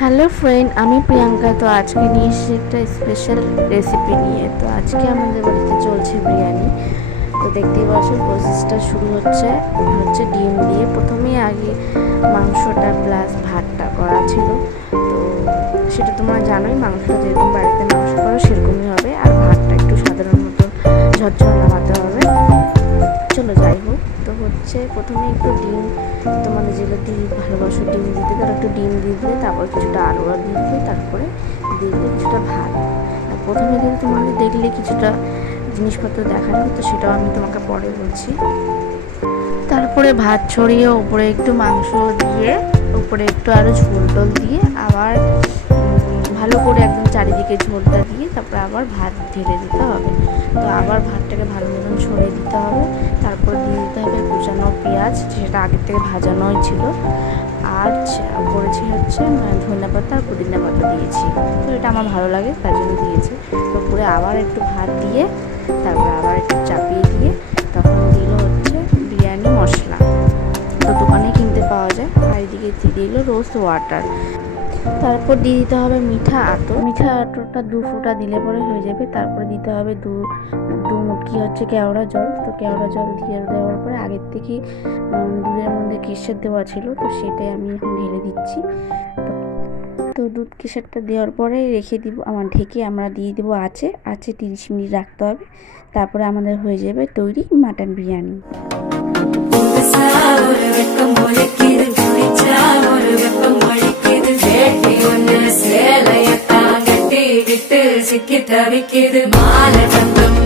Hello friend আমি প্রিয়াঙ্কা। তো আজকে নিয়ে এসেছি একটা স্পেশাল রেসিপি নিয়ে। তো আজকে আমাদের বাড়িতে চলছে বিরিয়ানি। তো দেখতেই পাচ্ছ প্রসেসটা শুরু হচ্ছে। হচ্ছে ডিম দিয়ে প্রথমেই আগে মাংসটা প্লাস ভাতটা করা ছিল। তো সেটা তোমরা জানোই মাংসটা যেরকম বাড়িতে মাংস করো সেরকমই হবে। আর ভাতটা একটু সাধারণ মতো ঝরঝর নামাতে হবে। তো হচ্ছে প্রথমে একটু ডিম, তোমাদের যেগুলো ডিম ভালোবাসো ডিম দিতে তারা একটু ডিম দিয়ে দিলে তারপর কিছুটা আলু আর দিয়ে দিলে তারপরে দিয়ে দিলে কিছুটা ভাত। প্রথমে কিন্তু তোমাদের দেখলে কিছুটা জিনিসপত্র দেখাল তো সেটাও আমি তোমাকে পরে বলছি। তারপরে ভাত ছড়িয়ে উপরে একটু মাংস দিয়ে, উপরে একটু আরও ঝোল টোল দিয়ে আবার ভালো করে একদম চারিদিকে ঝোলটা দিয়ে তারপরে আবার ভাত ঢেলে দিতে হবে। তো আবার ভাতটাকে ভালো মতন ছড়িয়ে দিতে হবে। পেঁয়াজ সেটা আগের থেকে ভাজানোই ছিল। আর করেছি হচ্ছে ধনে পাতা আর পুদিনা পাতা দিয়েছি। তো এটা আমার ভালো লাগে, তার জন্য দিয়েছি। তো পুরো আবার একটু ভাত দিয়ে, তারপরে আবার একটু চাপিয়ে দিয়ে, তখন দিল হচ্ছে বিরিয়ানি, মশলা। তো দোকানে কিনতে পাওয়া যায়। আর এদিকে দিল রোজ ওয়াটার। তারপর দিয়ে দিতে হবে মিঠা আতর। মিঠা আতরটা দু ফোঁটা দিলে পরে হয়ে যাবে। তারপরে দিতে হবে দু দু হচ্ছে কেওড়া জল তো কেওড়া জল দিয়ে দেওয়ার পরে আগের থেকে দুধের মধ্যে কেশর দেওয়া ছিল তো সেটাই আমি এখন ঢেলে দিচ্ছি তো দুধ কেশরটা দেওয়ার পরে রেখে দিব আমার ঢেকে আমরা দিয়ে দেবো আছে আছে তিরিশ মিনিট রাখতে হবে তারপরে আমাদের হয়ে যাবে তৈরি মাটন বিরিয়ানি புதுசா ஒரு வெக்கம் ஒழிக்குது பிடிச்சா ஒரு வெப்பம் ஒழிக்குது வேட்டி ஒண்ணு சேலையத்தான் கட்டிக்கிட்டு சிக்கி தவிக்குது மாலை தங்கம்